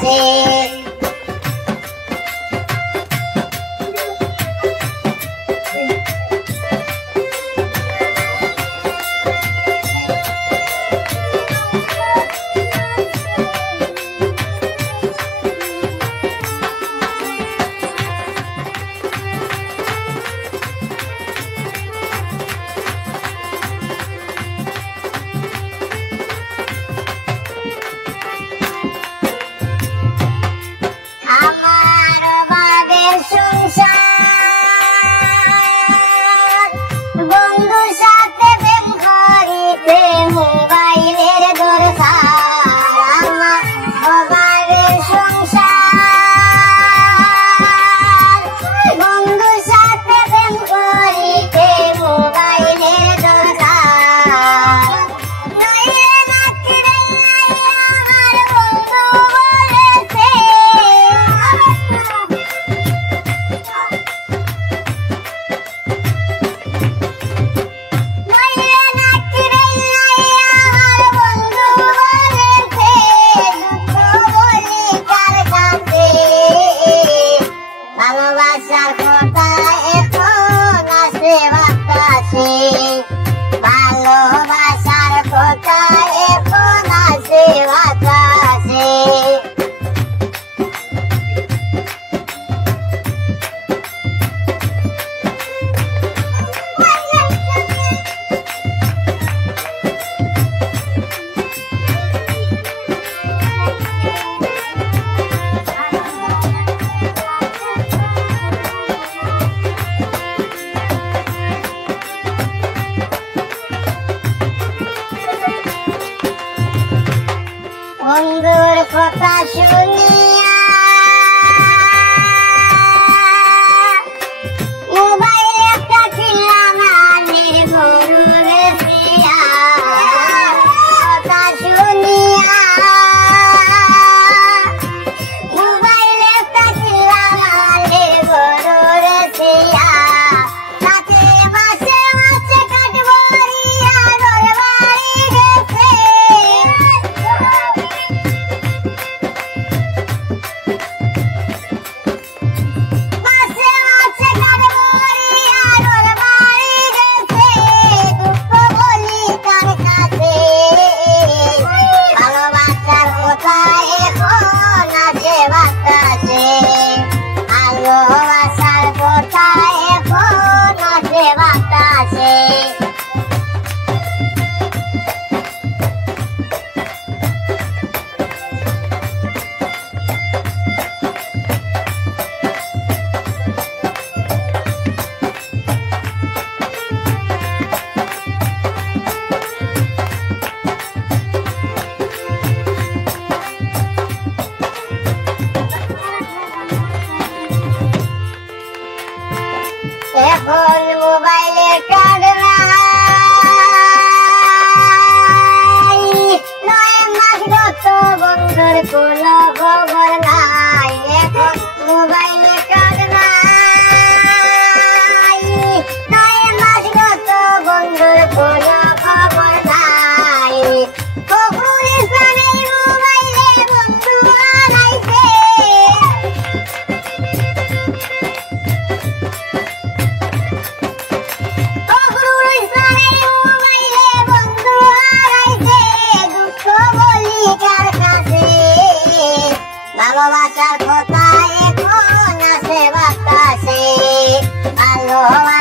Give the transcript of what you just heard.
বাতাসে বন্ধুর কথা শুনিয়া মোবাইল একটা কিনলাম গরুরে দিয়া কথা শুনিয়া মোবাইল একটা কিনলাম গরুরে দিয়া রাতে মাসে মাসে কাটবো রিয়া ঘরবাড়ি গেছে এখন মোবাইলে কাজ নাই 9 মাস গত বন্ধুর কোনো খবর নাই এখন মোবাইলে কাজ নাই 9 মাস গত বন্ধুর কোনো খবর নাই পুলিশ নেই মোবাইলে বন্ধু হারাইছে ভালোবাসার কথা এখন আছে বাতাসে ভালোবাসা